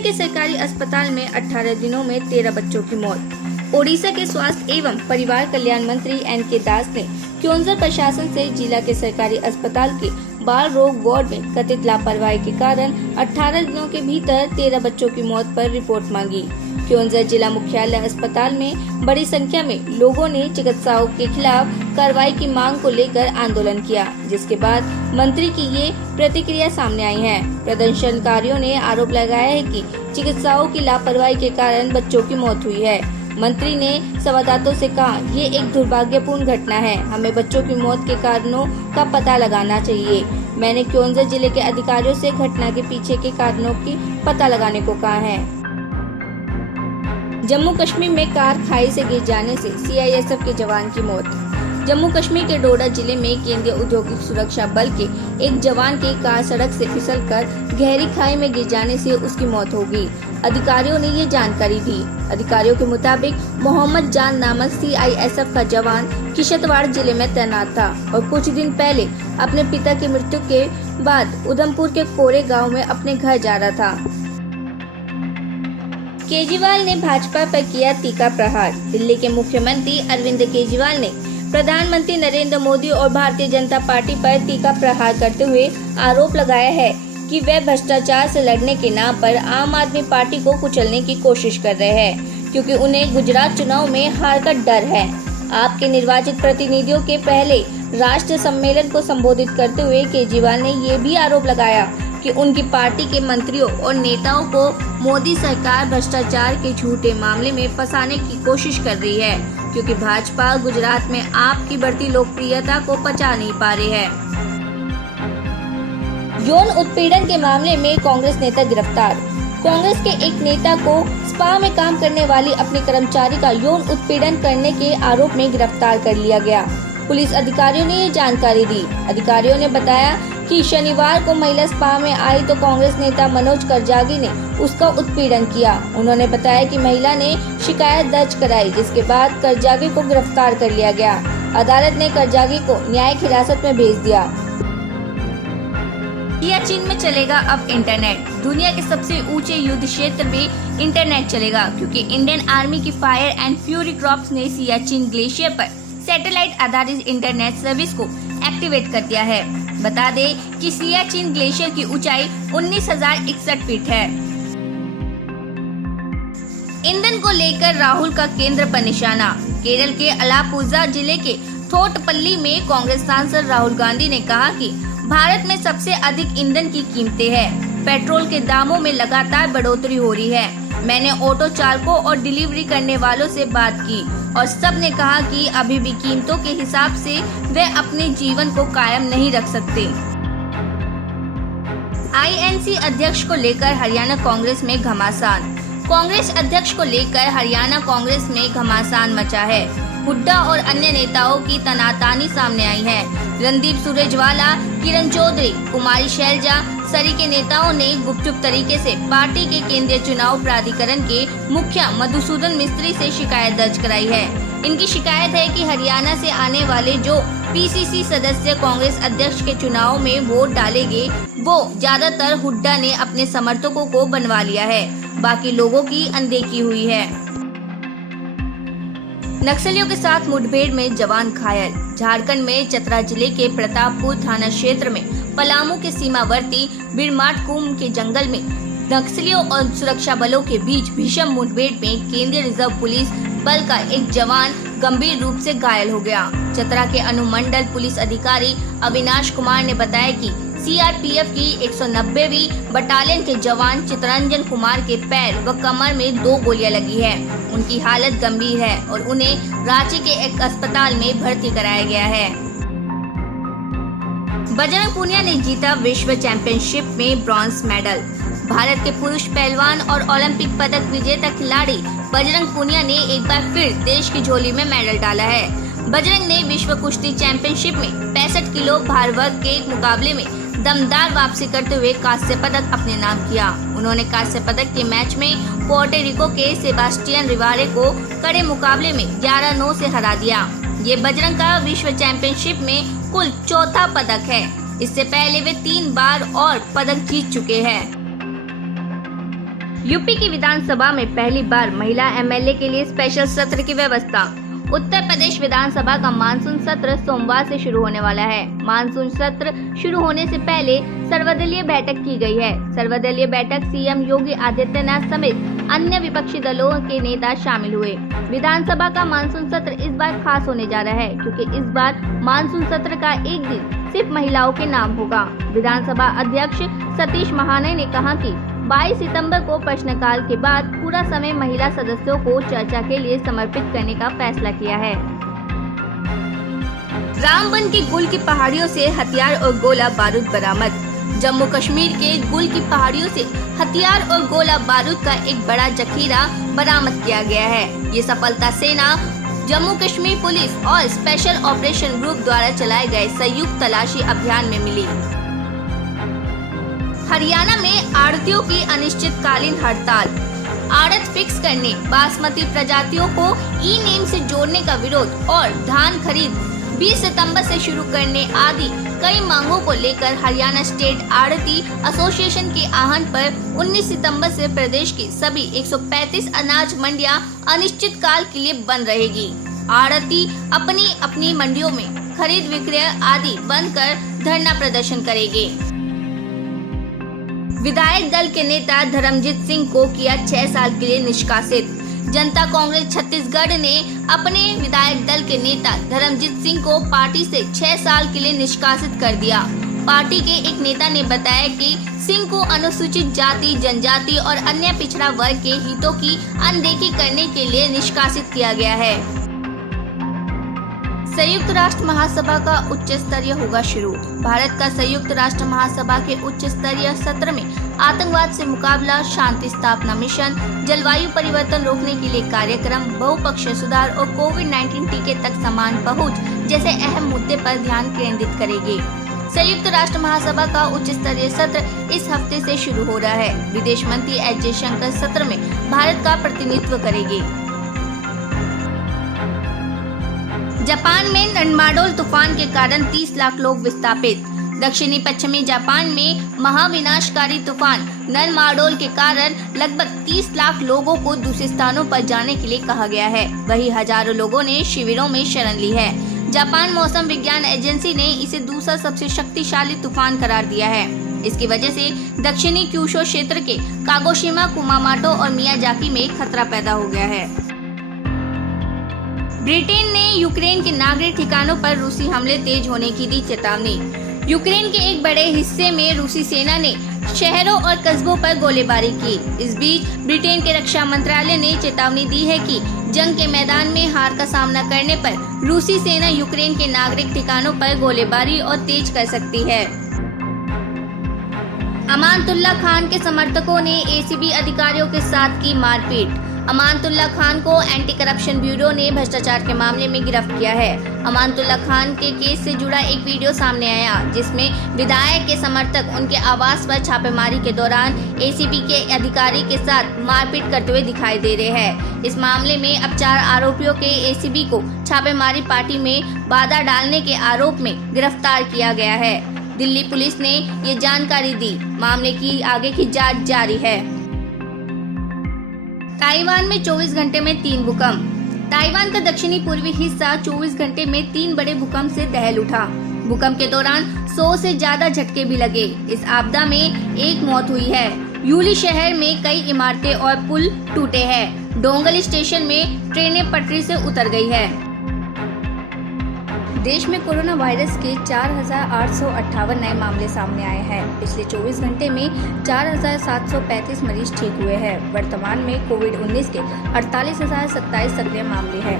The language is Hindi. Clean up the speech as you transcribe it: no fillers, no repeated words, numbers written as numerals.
के सरकारी अस्पताल में 18 दिनों में 13 बच्चों की मौत। ओडिशा के स्वास्थ्य एवं परिवार कल्याण मंत्री एन.के. दास ने क्योंझर प्रशासन से जिला के सरकारी अस्पताल के बाल रोग वार्ड में कथित लापरवाही के कारण 18 दिनों के भीतर 13 बच्चों की मौत पर रिपोर्ट मांगी। क्योंझर जिला मुख्यालय अस्पताल में बड़ी संख्या में लोगों ने चिकित्सकों के खिलाफ कार्रवाई की मांग को लेकर आंदोलन किया, जिसके बाद मंत्री की ये प्रतिक्रिया सामने आई है। प्रदर्शनकारियों ने आरोप लगाया है कि चिकित्सकों की लापरवाही के कारण बच्चों की मौत हुई है। मंत्री ने संवाददाताओं से कहा, ये एक दुर्भाग्यपूर्ण घटना है, हमें बच्चों की मौत के कारणों का पता लगाना चाहिए। मैंने क्योंझर जिले के अधिकारियों से घटना के पीछे के कारणों की पता लगाने को कहा है। जम्मू कश्मीर में कार खाई से गिर जाने से सीआईएसएफ के जवान की मौत। जम्मू कश्मीर के डोडा जिले में केंद्रीय औद्योगिक सुरक्षा बल के एक जवान की कार सड़क से फिसलकर गहरी खाई में गिर जाने से उसकी मौत हो गई। अधिकारियों ने ये जानकारी दी। अधिकारियों के मुताबिक मोहम्मद जान नामक सीआईएसएफ का जवान किश्तवाड़ जिले में तैनात था और कुछ दिन पहले अपने पिता की मृत्यु के बाद उधमपुर के कोरे गाँव में अपने घर जा रहा था। केजरीवाल ने भाजपा पर किया तीखा प्रहार। दिल्ली के मुख्यमंत्री अरविंद केजरीवाल ने प्रधानमंत्री नरेंद्र मोदी और भारतीय जनता पार्टी पर तीखा प्रहार करते हुए आरोप लगाया है कि वे भ्रष्टाचार से लड़ने के नाम पर आम आदमी पार्टी को कुचलने की कोशिश कर रहे हैं, क्योंकि उन्हें गुजरात चुनाव में हार का डर है। आपके निर्वाचित प्रतिनिधियों के पहले राष्ट्रीय सम्मेलन को संबोधित करते हुए केजरीवाल ने ये भी आरोप लगाया कि उनकी पार्टी के मंत्रियों और नेताओं को मोदी सरकार भ्रष्टाचार के झूठे मामले में फंसाने की कोशिश कर रही है, क्योंकि भाजपा गुजरात में आपकी बढ़ती लोकप्रियता को पचा नहीं पा रही है। यौन उत्पीड़न के मामले में कांग्रेस नेता गिरफ्तार। कांग्रेस के एक नेता को स्पा में काम करने वाली अपने कर्मचारी का यौन उत्पीड़न करने के आरोप में गिरफ्तार कर लिया गया। पुलिस अधिकारियों ने ये जानकारी दी। अधिकारियों ने बताया कि शनिवार को महिला स्पा में आई तो कांग्रेस नेता मनोज करजागी ने उसका उत्पीड़न किया। उन्होंने बताया कि महिला ने शिकायत दर्ज कराई, जिसके बाद करजागी को गिरफ्तार कर लिया गया। अदालत ने करजागी को न्यायिक हिरासत में भेज दिया। सियाचिन में चलेगा अब इंटरनेट। दुनिया के सबसे ऊंचे युद्ध क्षेत्र में इंटरनेट चलेगा, क्योंकि इंडियन आर्मी की फायर एंड फ्यूरी क्रॉप्स ने सियाचिन ग्लेशियर पर सैटेलाइट आधारित इंटरनेट सर्विस को एक्टिवेट कर दिया है। बता दें कि सियाचिन ग्लेशियर की ऊंचाई 19,061 फीट है। ईंधन को लेकर राहुल का केंद्र पर निशाना। केरल के अलापुझा जिले के थोटपल्ली में कांग्रेस सांसद राहुल गांधी ने कहा कि भारत में सबसे अधिक ईंधन की कीमतें हैं। पेट्रोल के दामों में लगातार बढ़ोतरी हो रही है। मैंने ऑटो चालकों और डिलीवरी करने वालों से बात की और सब ने कहा कि अभी भी कीमतों के हिसाब से वे अपने जीवन को कायम नहीं रख सकते। आईएनसी अध्यक्ष को लेकर हरियाणा कांग्रेस में घमासान। कांग्रेस अध्यक्ष को लेकर हरियाणा कांग्रेस में घमासान मचा है। हुड्डा और अन्य नेताओं की तनातानी सामने आई है। रणदीप सुरजेवाला, किरण चौधरी, कुमारी शैलजा सरी के नेताओं ने गुपचुप तरीके से पार्टी के केंद्रीय चुनाव प्राधिकरण के मुखिया मधुसूदन मिस्त्री से शिकायत दर्ज कराई है। इनकी शिकायत है कि हरियाणा से आने वाले जो पीसीसी सदस्य कांग्रेस अध्यक्ष के चुनाव में वोट डालेंगे, वो ज्यादातर हुड्डा ने अपने समर्थकों को बनवा लिया है, बाकी लोगों की अनदेखी हुई है। नक्सलियों के साथ मुठभेड़ में जवान घायल। झारखंड में चतरा जिले के प्रतापपुर थाना क्षेत्र में पलामू के सीमावर्ती बिरमाटकुम के जंगल में नक्सलियों और सुरक्षा बलों के बीच भीषण मुठभेड़ में केंद्रीय रिजर्व पुलिस बल का एक जवान गंभीर रूप से घायल हो गया। चतरा के अनुमंडल पुलिस अधिकारी अविनाश कुमार ने बताया कि सीआरपीएफ की 190वीं बटालियन के जवान चितरंजन कुमार के पैर व कमर में 2 गोलियां लगी है। उनकी हालत गंभीर है और उन्हें रांची के एक अस्पताल में भर्ती कराया गया है। बजरंग पुनिया ने जीता विश्व चैंपियनशिप में ब्रॉन्ज मेडल। भारत के पुरुष पहलवान और ओलंपिक पदक विजेता खिलाड़ी बजरंग पुनिया ने एक बार फिर देश की झोली में मेडल डाला है। बजरंग ने विश्व कुश्ती चैंपियनशिप में 65 किलो भार वर्ग के मुकाबले में दमदार वापसी करते हुए कांस्य पदक अपने नाम किया। उन्होंने कांस्य पदक के मैच में पोर्टोरिको के सेबास्टियन रिवारे को कड़े मुकाबले में 11-9 से हरा दिया। ये बजरंग का विश्व चैंपियनशिप में कुल 4था पदक है। इससे पहले वे 3 बार और पदक जीत चुके हैं। यूपी की विधानसभा में पहली बार महिला एमएलए के लिए स्पेशल सत्र की व्यवस्था। उत्तर प्रदेश विधानसभा का मानसून सत्र सोमवार से शुरू होने वाला है। मानसून सत्र शुरू होने से पहले सर्वदलीय बैठक की गई है। सर्वदलीय बैठक सीएम योगी आदित्यनाथ समेत अन्य विपक्षी दलों के नेता शामिल हुए। विधानसभा का मानसून सत्र इस बार खास होने जा रहा है, क्योंकि इस बार मानसून सत्र का एक दिन सिर्फ महिलाओं के नाम होगा। विधानसभा अध्यक्ष सतीश महाना ने कहा कि 22 सितंबर को प्रश्नकाल के बाद पूरा समय महिला सदस्यों को चर्चा के लिए समर्पित करने का फैसला किया है। रामबन के गुल की पहाड़ियों से हथियार और गोला बारूद बरामद। जम्मू कश्मीर के गुल की पहाड़ियों से हथियार और गोला बारूद का एक बड़ा जखीरा बरामद किया गया है। ये सफलता सेना, जम्मू कश्मीर पुलिस और स्पेशल ऑपरेशन ग्रुप द्वारा चलाए गए संयुक्त तलाशी अभियान में मिली। हरियाणा में आड़तियों की अनिश्चितकालीन हड़ताल। आड़त फिक्स करने, बासमती प्रजातियों को ई नेम से जोड़ने का विरोध और धान खरीद 20 सितंबर से शुरू करने आदि कई मांगों को लेकर हरियाणा स्टेट आड़ती एसोसिएशन के आहवान पर 19 सितंबर से प्रदेश की सभी 135 अनाज मंडियां अनिश्चितकाल के लिए बंद रहेगी। आड़ती अपनी अपनी मंडियों में खरीद विक्रय आदि बंद कर धरना प्रदर्शन करेंगे। विधायक दल के नेता धर्मजीत सिंह को किया 6 साल के लिए निष्कासित। जनता कांग्रेस छत्तीसगढ़ ने अपने विधायक दल के नेता धर्मजीत सिंह को पार्टी से 6 साल के लिए निष्कासित कर दिया। पार्टी के एक नेता ने बताया कि सिंह को अनुसूचित जाति, जनजाति और अन्य पिछड़ा वर्ग के हितों की अनदेखी करने के लिए निष्कासित किया गया है। संयुक्त राष्ट्र महासभा का उच्च स्तरीय होगा शुरू। भारत का संयुक्त राष्ट्र महासभा के उच्च स्तरीय सत्र में आतंकवाद से मुकाबला, शांति स्थापना मिशन, जलवायु परिवर्तन रोकने के लिए कार्यक्रम, बहुपक्षीय सुधार और कोविड-19 टीके तक समान पहुंच जैसे अहम मुद्दे पर ध्यान केंद्रित करेगी। संयुक्त राष्ट्र महासभा का उच्च स्तरीय सत्र इस हफ्ते से शुरू हो रहा है। विदेश मंत्री एस जयशंकर सत्र में भारत का प्रतिनिधित्व करेंगे। जापान में ननमाडोल तूफान के कारण 30 लाख लोग विस्थापित। दक्षिणी पश्चिमी जापान में महाविनाशकारी तूफान ननमाडोल के कारण लगभग 30 लाख लोगों को दूसरे स्थानों पर जाने के लिए कहा गया है। वहीं हजारों लोगों ने शिविरों में शरण ली है। जापान मौसम विज्ञान एजेंसी ने इसे दूसरा सबसे शक्तिशाली तूफान करार दिया है। इसकी वजह से दक्षिणी क्यूशो क्षेत्र के कागोशिमा, कुमामोटो और मियाजाकी में खतरा पैदा हो गया है। ब्रिटेन ने यूक्रेन के नागरिक ठिकानों पर रूसी हमले तेज होने की दी चेतावनी। यूक्रेन के एक बड़े हिस्से में रूसी सेना ने शहरों और कस्बों पर गोलीबारी की। इस बीच ब्रिटेन के रक्षा मंत्रालय ने चेतावनी दी है कि जंग के मैदान में हार का सामना करने पर रूसी सेना यूक्रेन के नागरिक ठिकानों पर गोलीबारी और तेज कर सकती है। अमानतुल्लाह खान के समर्थकों ने एसीबी अधिकारियों के साथ की मारपीट। अमानतुल्लाह खान को एंटी करप्शन ब्यूरो ने भ्रष्टाचार के मामले में गिरफ्तार किया है। अमानतुल्लाह खान के केस से जुड़ा एक वीडियो सामने आया, जिसमें विधायक के समर्थक उनके आवास पर छापेमारी के दौरान एसीबी के अधिकारी के साथ मारपीट करते हुए दिखाई दे रहे हैं। इस मामले में अब 4 आरोपियों के एसीबी को छापेमारी पार्टी में बाधा डालने के आरोप में गिरफ्तार किया गया है। दिल्ली पुलिस ने ये जानकारी दी। मामले की आगे की जांच जारी है। ताइवान में 24 घंटे में 3 भूकंप। ताइवान का दक्षिणी पूर्वी हिस्सा 24 घंटे में 3 बड़े भूकंप से दहल उठा। भूकंप के दौरान 100 से ज्यादा झटके भी लगे। इस आपदा में 1 मौत हुई है। यूली शहर में कई इमारतें और पुल टूटे हैं। डोंगल स्टेशन में ट्रेनें पटरी से उतर गई है। देश में कोरोना वायरस के 4,858 नए मामले सामने आए हैं। पिछले 24 घंटे में 4,735 मरीज ठीक हुए हैं। वर्तमान में कोविड-19 के 48,027 सक्रिय मामले हैं।